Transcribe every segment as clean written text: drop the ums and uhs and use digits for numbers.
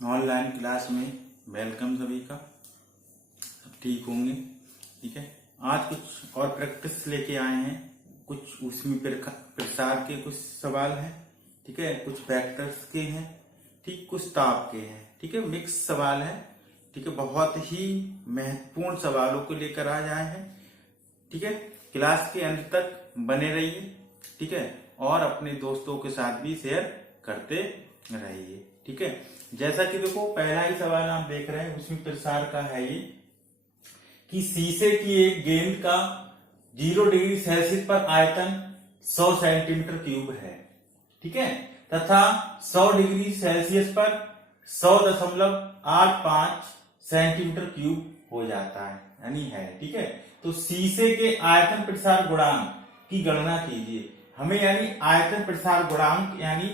Online class में welcome सभी का। सब ठीक होंगे। ठीक है, आज कुछ और प्रैक्टिस लेके आए हैं। कुछ उसमें प्रसार के कुछ सवाल हैं। ठीक है, कुछ वेक्टर्स के हैं, ठीक, कुछ ताप के हैं। ठीक है, मिक्स सवाल है। ठीक है, बहुत ही महत्वपूर्ण सवालों को लेकर आ जाए हैं। ठीक है, क्लास के अंत तक बने रहिए। ठीक है, और अपने दोस्तों के साथ भी शेयर करते रहिए। ठीक है, जैसा कि देखो पहला ही सवाल आप देख रहे हैं, उसमें प्रसार का है ये कि शीशे की एक गेंद का 0 डिग्री सेल्सियस पर आयतन 100 सेंटीमीटर क्यूब है। ठीक है, तथा 100 डिग्री सेल्सियस पर 100.85 सेंटीमीटर क्यूब हो जाता है, यानी है। ठीक है, तो शीशे के आयतन प्रसार गुणांक की गणना कीजिए। हमें यानी आयतन प्रसार गुणांक यानी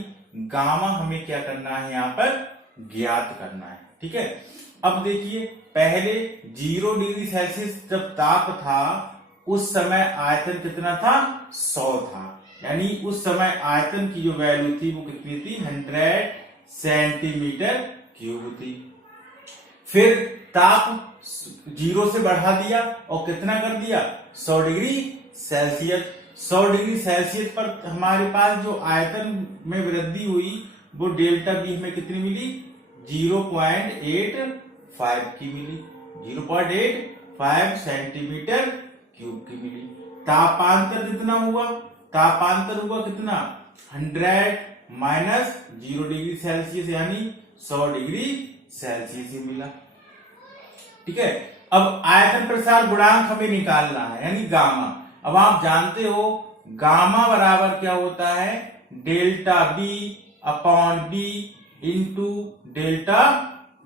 गामा हमें क्या करना है, यहाँ पर ज्ञात करना है। ठीक है, अब देखिए पहले 0 डिग्री सेल्सियस जब ताप था उस समय आयतन कितना था, 100 था। यानी उस समय आयतन की जो वैल्यू थी वो कितनी थी, 100 सेंटीमीटर क्यूब थी। फिर ताप 0 से बढ़ा दिया और कितना कर दिया, 100 डिग्री सेल्सियस। 100 डिग्री सेल्सियस पर हमारे पास जो आयतन में वृद्धि हुई वो डेल्टा बी हमें कितनी मिली, 0.85 की मिली, 0.85 सेंटीमीटर क्यूब की मिली। तापांतर कितना हुआ, तापांतर हुआ कितना, 100 माइनस 0 डिग्री सेल्सियस यानी 100 डिग्री सेल्सियस ही मिला। ठीक है, अब आयतन प्रसार गुणांक हमें निकालना है यानी गामा। अब आप जानते हो गामा बराबर क्या होता है, delta b upon b into delta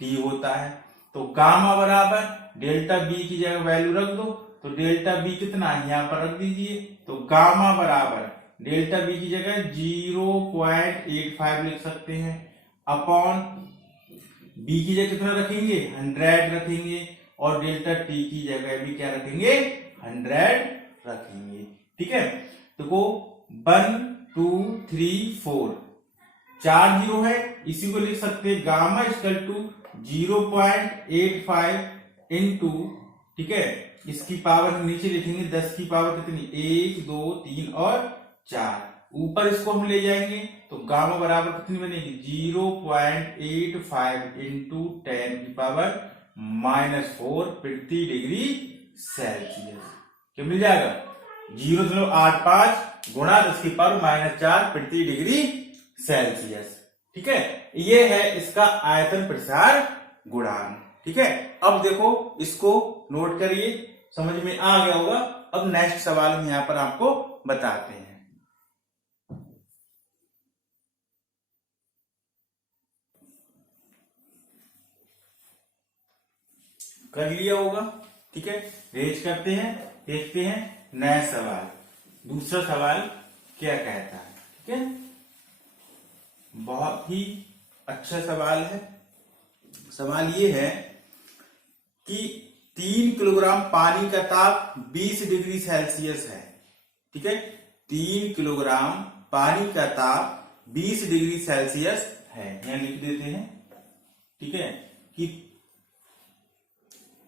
t होता है। तो गामा बराबर डेल्टा बी की जगह वैल्यू रख दो, तो डेल्टा बी कितना है यहां पर रख दीजिए। तो गामा बराबर डेल्टा बी की जगह 0.85 लिख सकते हैं, अपॉन बी की जगह कितना रखेंगे, 100 रखेंगे, और डेल्टा टी की जगह भी क्या रखेंगे, 100 रखेंगे। ठीक है, देखो 1 2 3 4 4 जीरो है, इसी को लिख सकते हैं गामा इक्वल टू 0.85 इंटू, ठीक है, इसकी पावर हम नीचे लिखेंगे 10 की पावर कितनी, 1 2 3 और 4। ऊपर इसको हम ले जाएंगे तो गामा बराबर कितनी बनेगी, 0.85 इंटू 10 की पावर -4 प्रति डिग्री सेल्सियस। क्या मिल जाएगा, 0.85 गुणा 10 की पावर -4 प्रति डिग्री सेल्सियस। ठीक है, ये है इसका आयतन प्रसार गुणांक। ठीक है, अब देखो इसको नोट करिए, समझ में आ गया होगा। अब नेक्स्ट सवाल हम यहां पर आपको बताते हैं। कर लिया होगा। ठीक है, रेज करते हैं, देखते हैं नया सवाल। दूसरा सवाल क्या कहता है। ठीक है, बहुत ही अच्छा सवाल है। सवाल ये है कि 3 किलोग्राम पानी का ताप 20 डिग्री सेल्सियस है। ठीक है, 3 किलोग्राम पानी का ताप 20 डिग्री सेल्सियस है, यहां लिख देते हैं। ठीक है, कि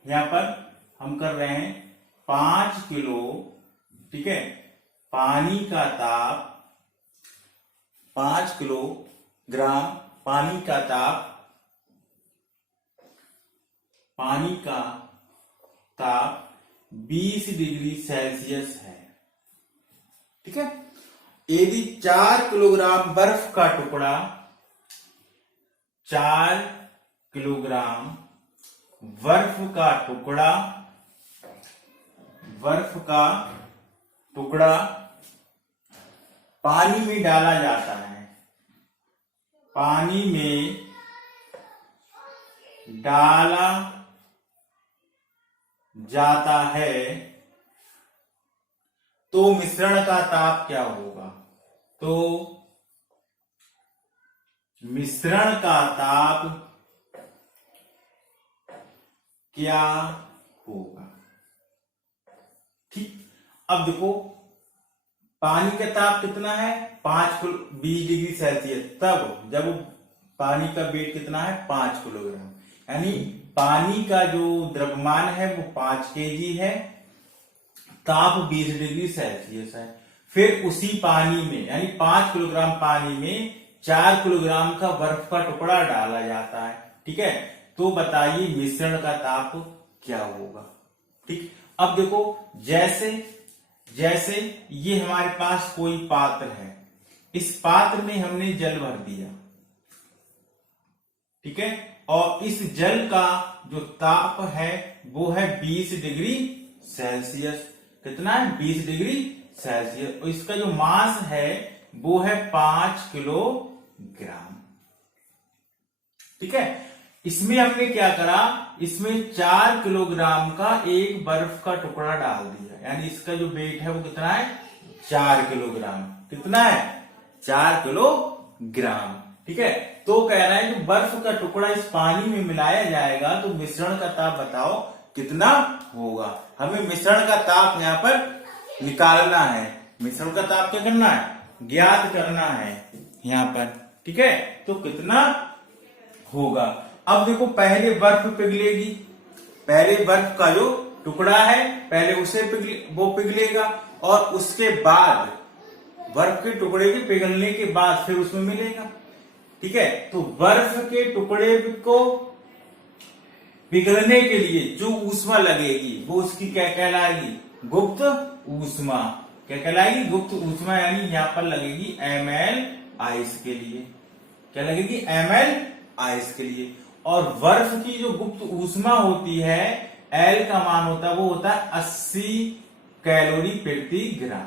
यहां पर हम कर रहे हैं 5 किलो, ठीक है, पानी का ताप 5 किलोग्राम पानी का ताप 20 डिग्री सेल्सियस है। ठीक है, यदि 4 किलोग्राम बर्फ का टुकड़ा 4 किलोग्राम बर्फ का टुकड़ा पानी में डाला जाता है, पानी में डाला जाता है, तो मिश्रण का ताप क्या होगा। तो मिश्रण का ताप क्या होगा। ठीक, अब देखो पानी का ताप कितना है, 20 डिग्री सेल्सियस। तब जब पानी का वेट कितना है 5 किलोग्राम, यानी पानी का जो द्रव्यमान है वो 5 केजी है, ताप 20 डिग्री सेल्सियस है। फिर उसी पानी में यानी 5 किलोग्राम पानी में 4 किलोग्राम का बर्फ का टुकड़ा डाला जाता है। ठीक है, तो बताइए मिश्रण का ताप क्या होगा। ठीक, अब देखो जैसे जैसे ये हमारे पास कोई पात्र है, इस पात्र में हमने जल भर दिया, ठीक है, और इस जल का जो ताप है वो है 20 डिग्री सेल्सियस। कितना है 20 डिग्री सेल्सियस। और इसका जो मास है वो है 5 किलोग्राम। ठीक है, इसमें हमने क्या करा, इसमें 4 किलोग्राम का एक बर्फ का टुकड़ा डाल दिया, यानी इसका जो वेट है वो कितना है 4 किलोग्राम। कितना है 4 किलोग्राम। ठीक है, तो कह रहा है कि बर्फ का टुकड़ा इस पानी में मिलाया जाएगा तो मिश्रण का ताप बताओ कितना होगा। हमें मिश्रण का ताप यहाँ पर निकालना है, मिश्रण का ताप क्या करना है ज्ञात करना है यहाँ पर। ठीक है, तो कितना होगा। अब देखो पहले बर्फ पिघलेगी, पहले बर्फ का जो टुकड़ा है पहले उसे वो पिघलेगा और उसके बाद बर्फ के टुकड़े के पिघलने के बाद फिर उसमें मिलेगा। ठीक है, तो बर्फ के टुकड़े को पिघलने के लिए जो ऊष्मा लगेगी वो उसकी क्या कहलाएगी गुप्त ऊष्मा। क्या कहलाएगी गुप्त ऊष्मा, यानी यहाँ पर लगेगी ml आइस के लिए। क्या लगेगी ml आइस के लिए। और बर्फ की जो गुप्त ऊष्मा होती है L का मान होता है वो होता है 80 कैलोरी प्रति ग्राम।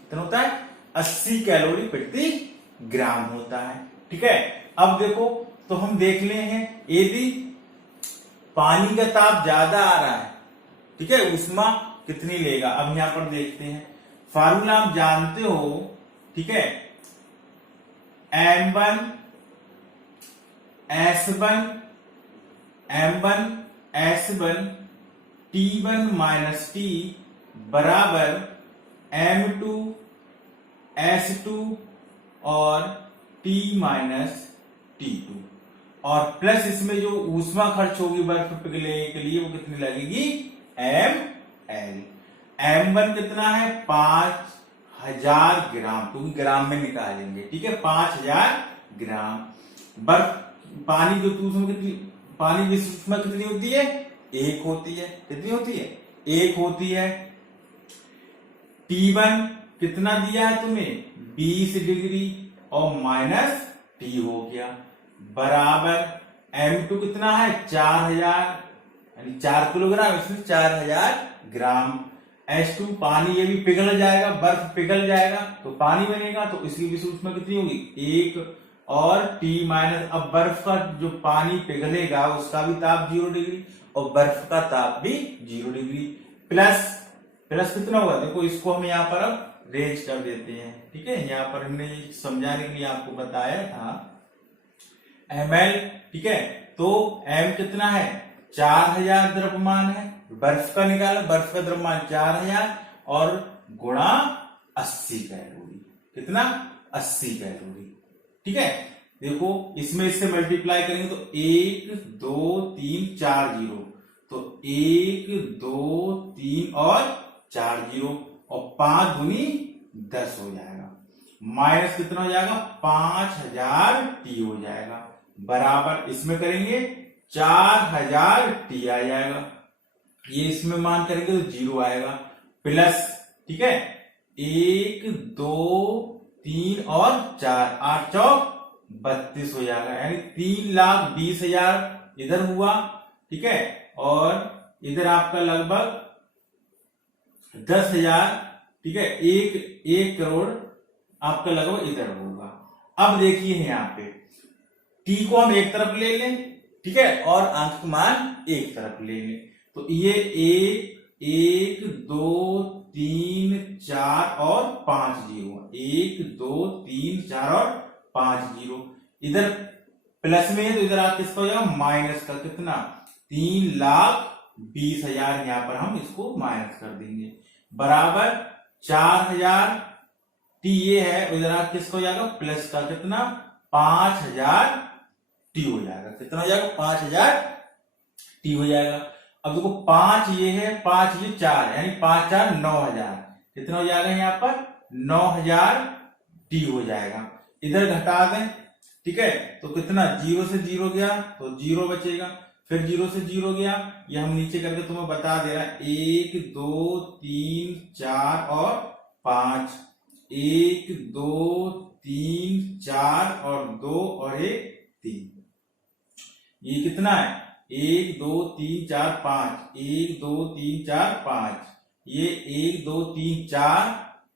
कितना होता है 80 कैलोरी प्रति ग्राम होता है। ठीक है, अब देखो तो हम देख ले हैं यदि पानी का ताप ज्यादा आ रहा है, ठीक है, ऊष्मा कितनी लेगा। अब यहां पर देखते हैं, फार्मूला आप जानते हो। ठीक है, M1 S1 T1 minus T बराबर M2 S2 और T माइनस T2, और प्लस इसमें जो ऊष्मा खर्च होगी बर्फ पिघलने के लिए वो कितनी लगेगी ml। M1 कितना है 5000 ग्राम, क्योंकि ग्राम में निकालेंगे। ठीक है, 5000 ग्राम। बर्फ पानी की ऊष्मा कितनी, पानी की ऊष्मा कितनी होती है 1 होती है। कितनी होती है 1 होती है। T1 कितना दिया है तुम्हें 20 डिग्री और माइनस T हो गया बराबर M2 कितना है 4000 यानी 4 किलोग्राम, इसमें 4000 ग्राम। H2 पानी ये भी पिघल जाएगा, बर्फ पिघल जाएगा तो पानी बनेगा, तो इसकी भी ऊष्मा कितनी होगी 1 और T माइनस। अब बर्फ का जो पानी पिघलेगा उसका भी ताप 0 डिग्री और बर्फ का ताप भी 0 डिग्री। प्लस कितना होगा देखो, इसको हम यहाँ पर अब रेंज कर देते हैं। ठीक है, यहाँ पर हमने समझाने के लिए आपको बताया था ml। ठीक है, तो m कितना है 4000 द्रव्यमान है, बर्फ का निकाला, बर्फ का द्रव्यमान 4000 और गुणा 80 कैलोरी। कितना 80 कैलोरी। ठीक है, देखो इसमें इससे मल्टीप्लाई करेंगे तो 1 2 3 4 जीरो, तो 1 2 3 और 4 जीरो और 5 दूनी 10 हो जाएगा। माइनस कितना हो जाएगा 5000 टी हो जाएगा बराबर, इसमें करेंगे 4000 टी आ जाएगा, ये इसमें मान करेंगे तो 0 आएगा। प्लस ठीक है 1 2 3 और 4 8 चौक 32 हो जाएगा, यानी 3,20,000 इधर हुआ। ठीक है, और इधर आपका लगभग 10,000। ठीक है, 1 करोड़ आपका लगभग इधर होगा। अब देखिए यहाँ पे टी को हम एक तरफ ले लें, ठीक है, और अंक मान एक तरफ ले लें, तो ये 1 2 3 4 और 5 जीरो, 1 2 3 4 और 5 जीरो। इधर प्लस में है तो इधर आप किसका हो जाएगा माइनस का, कितना 3,20,000, यहां पर हम इसको माइनस कर देंगे बराबर 4000 टी ये है, इधर आप किसका हो जाएगा प्लस का, कितना 5000 टी हो जाएगा। कितना हो जाएगा? 5000 टी हो जाएगा। अब देखो 5 ये है, 5 ये 4, यानी 5 4 9000। कितना हो जाएगा यहाँ पर? 9000 टी हो जाएगा। इधर घटा दें, ठीक है, तो कितना? 0 से 0 गया तो 0 बचेगा, फिर 0 से 0 गया, ये हम नीचे करके तुम्हें बता दे रहा है। 1 2 3 4 और 5, 1 2 3 4 और 2 और 1 3। ये कितना है? 1 2 3 4 5, 1 2 3 4 5, ये 1 2 3 4,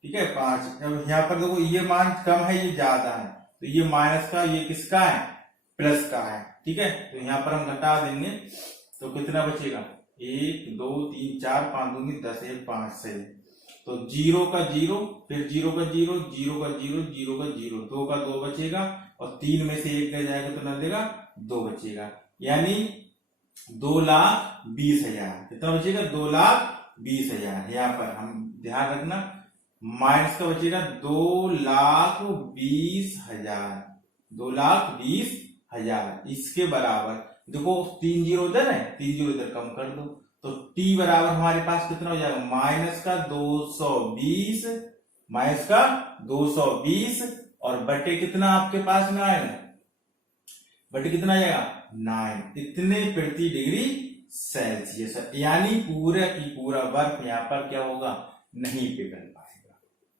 ठीक है, 5। अब यहाँ पर देखो ये मान कम है, ये ज्यादा है, तो ये माइनस का, ये किसका है? प्लस का है, ठीक है। तो यहाँ पर हम घटा देंगे तो कितना बचेगा? 1 2 3 4 5 दूंगी 10, 1 5 से, तो 0 का 0, फिर 0 का 0, 0 का 0, 0 का 0, 2 का 2 बचेगा, और 3 में से 1 गया जाएगा तो न देगा 2 बचेगा, यानी 2,20,000। कितना बचेगा? 2,20,000। यहाँ पर हम ध्यान रखना, माइनस का बचेगा 2,20,000, 2,20,000। इसके बराबर देखो 3 जीरो इधर है, 3 जीरो इधर कम कर दो, तो टी बराबर हमारे पास कितना हो जाएगा? माइनस का 220, माइनस का 220 और बटे कितना आपके पास में आएगा? बटे कितना आएगा? 9, इतने प्रति डिग्री सेल्सियस, यानी पूरा की पूरा बर्फ यहाँ पर क्या होगा? नहीं पिघल पाएगा,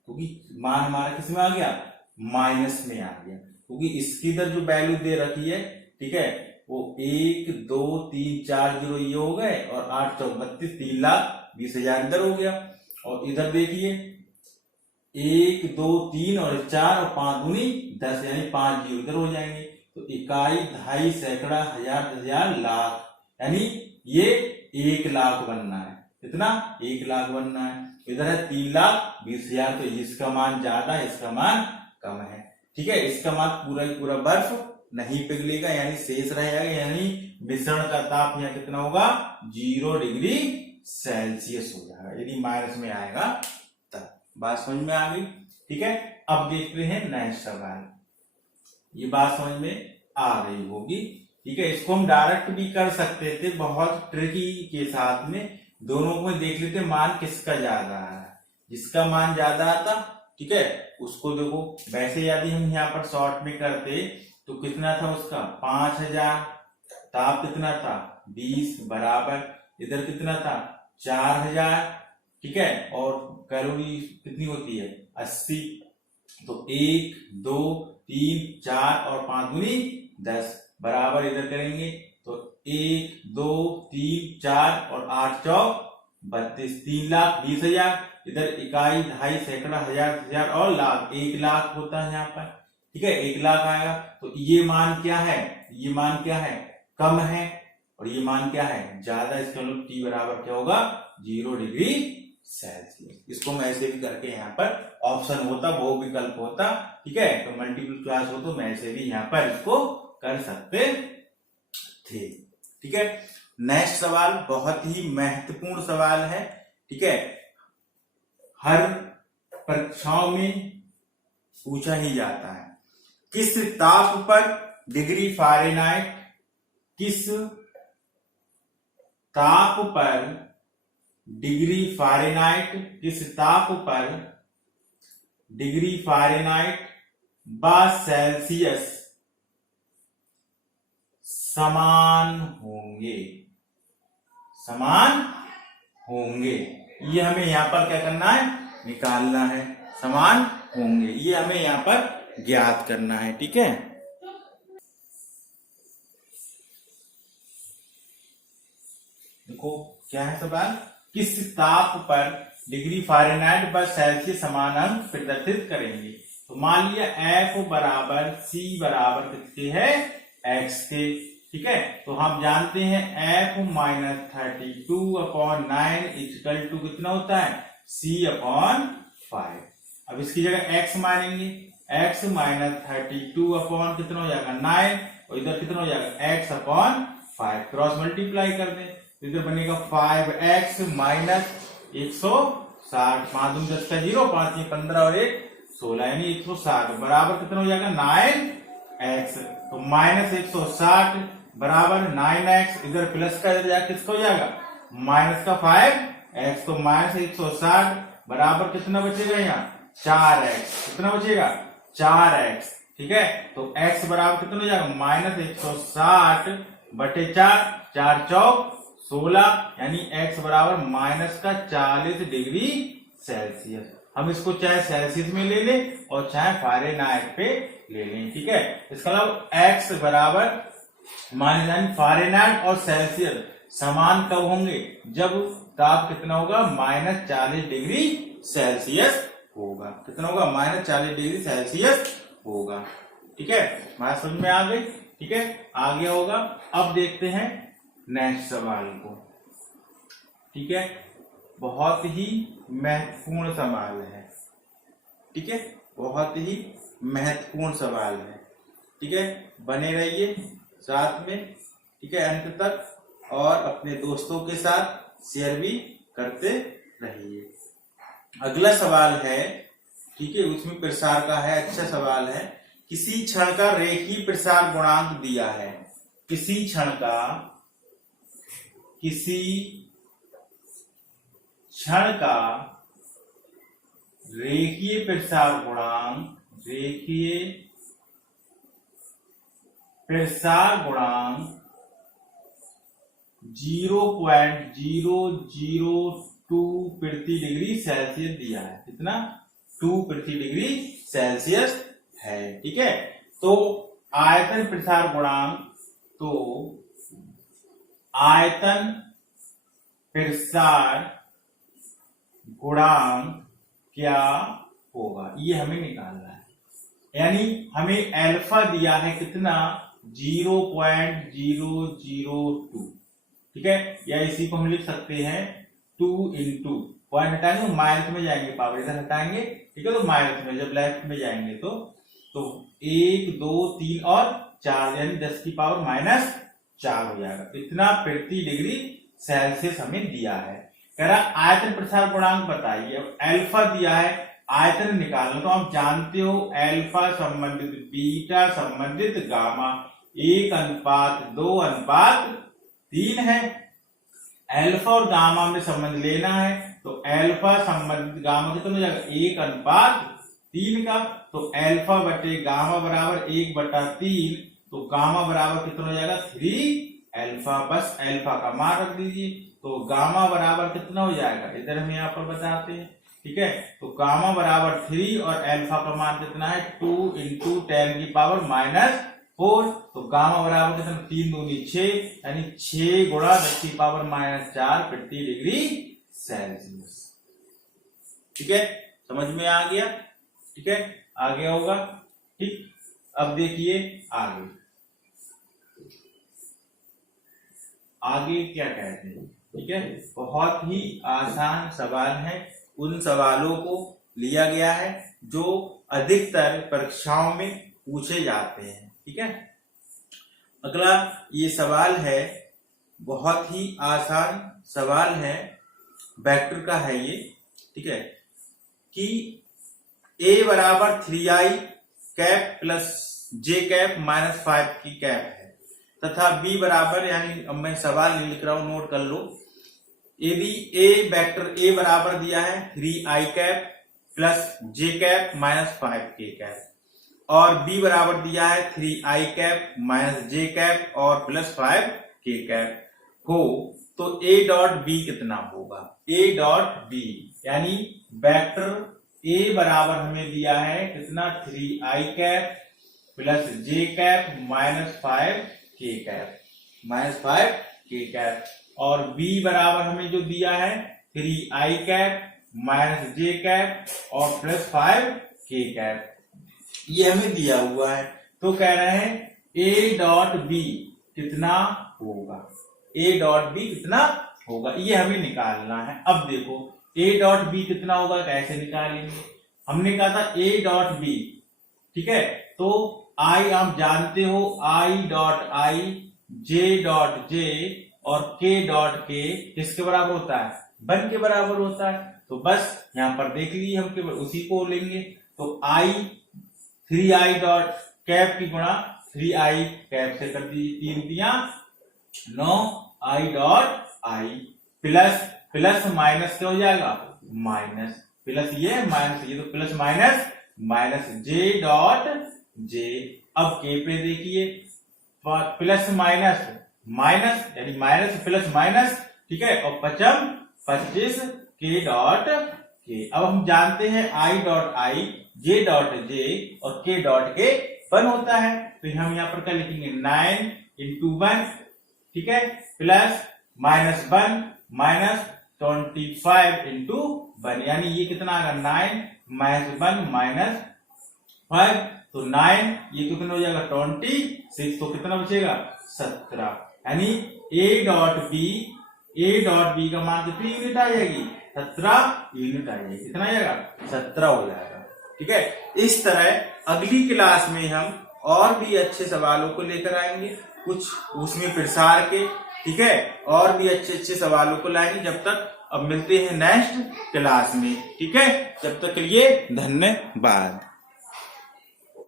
क्योंकि मान हमारा किस में आ गया? माइनस में आ गया, क्योंकि इसकी इधर जो वैल्यू दे रखी है, ठीक है, वो 1 2 3 4 जीरो ये हो गए, और 8 4 32, 3,20,000 इधर हो गया। और इधर देखिए 1 2 3 और 4 और 5 दूनी 10, यानी 5 जीरो इधर हो जाएंगे, तो इकाई, दहाई, सैकड़ा, हजार, 10,000, लाख, यानी ये 1 लाख बनना है। कितना? 1 लाख बनना है। इधर है 3,20,000, तो इसका मान ज्यादा है, इसका मान कम है, ठीक है। इसका मान पूरा ही पूरा बर्फ नहीं पिघलेगा, यानी शेष रहेगा, यानी मिश्रण का ताप यहाँ कितना होगा? 0 डिग्री सेल्सियस हो जाएगा, यदि माइनस में आएगा तब। बात समझ में आ गई, ठीक है। अब देखते हैं नेक्स्ट सवाल। ये बात समझ में आ गई होगी, ठीक है। इसको हम डायरेक्ट भी कर सकते थे, बहुत ट्रिकी के साथ में, दोनों को देख लेते मान किसका ज्यादा है। जिसका मान ज्यादा आता, ठीक है, उसको देखो, वैसे यदि हम यहाँ पर शॉर्ट में करते तो कितना था उसका? 5,000, ताप कितना था? 20, बराबर इधर कितना था? 4,000, ठीक है, और कैलोरी कितनी होती है? 80, तो 1 2 3 4 और 5 दूनी 10, बराबर इधर करेंगे तो 1 2 3 4 और 8 चौक 32, 3,20,000। इधर इकाई, दहाई, सैकड़ा, हजार, 10,000 और लाख, 1 लाख होता है यहाँ पर, ठीक है, 1 लाख आएगा। तो ये मान क्या है? ये मान क्या है? कम है, और ये मान क्या है? ज्यादा। इसका मतलब टी बराबर क्या होगा? 0 डिग्री सेल्सियस। इसको मैं ऐसे भी करके यहाँ पर ऑप्शन होता, बहु विकल्प होता, ठीक है, तो मल्टीपल चॉइस हो तो मैं ऐसे भी यहाँ पर इसको कर सकते थे, ठीक है। नेक्स्ट सवाल बहुत ही महत्वपूर्ण सवाल है, ठीक है, हर परीक्षाओं में पूछा ही जाता है। किस ताप पर डिग्री फ़ारेनहाइट, किस ताप पर डिग्री फ़ारेनहाइट, किस ताप पर डिग्री फ़ारेनहाइट व सेल्सियस समान होंगे? समान होंगे, ये हमें यहां पर क्या करना है? निकालना है। समान होंगे, ये हमें यहां पर ज्ञात करना है, ठीक है। देखो क्या है सवाल, किस ताप पर डिग्री फ़ारेनहाइट व सेल्सियस समान अंक प्रदर्शित करेंगे? तो मान लिया F बराबर C बराबर कितने है? X के, ठीक है। तो हम जानते हैं F माइनस 32/9 इक्वल टू कितना होता है? C/5। अब इसकी जगह x मानेंगे, x माइनस 32 कितना हो जाएगा? 9, और इधर कितना हो जाएगा? x/5। क्रॉस मल्टीप्लाई कर दें तो इधर बनेगा 5x माइनस 160, 5 दूनी 10 का 0, 5 ये 15 और 1 16, यानी 160 बराबर कितना हो जाएगा? एक्स, तो माइनस 160 बराबर 9x, इधर प्लस का इधर जाकर किसका हो जाएगा माइनस का 5x, तो माइनस 160 बराबर कितना बचेगा यहाँ 4x, कितना बचेगा 4x, ठीक है। तो x बराबर कितना हो जाएगा माइनस 160 बटे 4, 4 चौक 16, यानी x बराबर माइनस का 40 डिग्री सेल्सियस। हम इसको चाहे सेल्सियस में ले लें और चाहे फ़ारेनहाइट पे ले लें, ठीक है। इसका मतलब x बराबर माइनस फ़ारेनहाइट और सेल्सियस समान कब होंगे, जब ताप कितना होगा माइनस 40 डिग्री सेल्सियस होगा, कितना होगा माइनस 40 डिग्री सेल्सियस होगा, ठीक है। बात समझ में आ गई, ठीक है। आगे होगा, अब देखते हैं नेक्स्ट सवाल को, ठीक है। बहुत ही महत्वपूर्ण सवाल है, ठीक है, बहुत ही महत्वपूर्ण सवाल है, ठीक है। बने रहिए साथ में, ठीक है, अंत तक, और अपने दोस्तों के साथ शेयर भी करते रहिए। अगला सवाल है, ठीक है, उसमें प्रसार का है, अच्छा सवाल है। किसी क्षण का रेखीय प्रसार गुणांक दिया है, किसी क्षण का रेखीय प्रसार गुणांक 0.002 प्रति डिग्री सेल्सियस दिया है, कितना 2 प्रति डिग्री सेल्सियस है, ठीक है। तो आयतन प्रसार गुणांक, तो आयतन प्रसार गुणांक क्या होगा, ये हमें निकालना है। यानी हमें अल्फा दिया है कितना 0.002, ठीक है, या इसी को हम लिख सकते हैं 2 इंटू पॉइंट हटाएंगे माइनस में जाएंगे, पावर इधर हटाएंगे, ठीक है, तो माइनस में, जब लेफ्ट में जाएंगे तो 1 2 3 और 4, यानी 10 की पावर माइनस 4 हो जाएगा। इतना प्रति डिग्री सेल्सियस हमें दिया है। कह रहा आयतन प्रसार गुणांक बताइए। अब अल्फा दिया है, आयतन निकालना, तो आप जानते हो अल्फा संबंधित बीटा संबंधित गामा 1:2:3 है। अल्फा और गामा में संबंध लेना है, तो अल्फा संबंधित गामा कितना हो जाएगा 1:3 का, तो अल्फा बटे गामा बराबर 1/3, तो गामा बराबर कितना हो जाएगा 3 अल्फा, बस अल्फा का मान रख दीजिए, तो गामा बराबर कितना हो जाएगा, इधर हम यहाँ पर बताते हैं, ठीक है। तो गामा बराबर 3 और अल्फा का मान कितना है 2 इंटू 10 की पावर -4, तो गामा बराबर कितना 3 दूनी 6, यानी 6 गुणा 10 की पावर -4 प्रति डिग्री सेल्सियस, ठीक है, समझ में आ गया, ठीक है। आगे होगा, ठीक। अब देखिए आगे क्या कहते हैं, ठीक है। बहुत ही आसान सवाल है, उन सवालों को लिया गया है जो अधिकतर परीक्षाओं में पूछे जाते हैं, ठीक है। अगला ये सवाल है, बहुत ही आसान सवाल है, वेक्टर का है ये, ठीक है, कि a बराबर 3i cap plus j cap -5 की कैप है, तथा b बराबर, यानी अब मैं सवाल लिख रहा हूं, नोट कर लो। यदि a वेक्टर a बराबर दिया है 3i cap plus j cap -5 k cap, और b बराबर दिया है 3i कैप -j कैप और +5 k कैप हो, तो a डॉट b कितना होगा, a डॉट b, यानी वेक्टर a बराबर हमें दिया है कितना 3i cap plus j cap -5 k cap, -5 k cap, और b बराबर हमें जो दिया है 3i कैप -j कैप और +5 k कैप, ये हमें दिया हुआ है। तो कह रहे हैं a डॉट b कितना होगा, a डॉट b कितना होगा, ये हमें निकालना है। अब देखो a डॉट b कितना होगा, कैसे निकालेंगे, हमने कहा था a डॉट b, ठीक है, तो i आप जानते हो i dot i, j dot j और k डॉट k किसके बराबर होता है, 1 के बराबर होता है। तो बस यहां पर देख लीजिए, हम केवल उसी को लेंगे, तो i 3i डॉट कैप की गुणा 3i कैंसिल कर दीजिए, 3 दिया 9 i dot i plus plus minus क्या हो जाएगा माइनस, प्लस ये माइनस ये, तो plus minus minus j dot j। अब k पे देखिए प्लस माइनस माइनस यानी माइनस प्लस माइनस, ठीक है, और 25 k डॉट k। अब हम जानते हैं i dot i, j dot j और k डॉट k 1 होता है, तो हम यहाँ पर क्या लिखेंगे 9 इंटू 1, ठीक है, प्लस माइनस 1 माइनस 25 इंटू 1, यानी ये कितना आएगा 9 माइनस 1 माइनस 5, तो 9 ये कितना हो जाएगा 26, तो कितना बचेगा 17, यानी a डॉट b का मान कितनी यूनिट आ जाएगी 17 यूनिट आ जाएगी, कितना आ जाएगा 17 हो जाएगा, ठीक है। इस तरह अगली क्लास में हम और भी अच्छे सवालों को लेकर आएंगे, कुछ उसमें प्रसार के, ठीक है, और भी अच्छे अच्छे सवालों को लाएंगे। जब तक अब मिलते हैं नेक्स्ट क्लास में, ठीक है, जब तक के लिए धन्यवाद।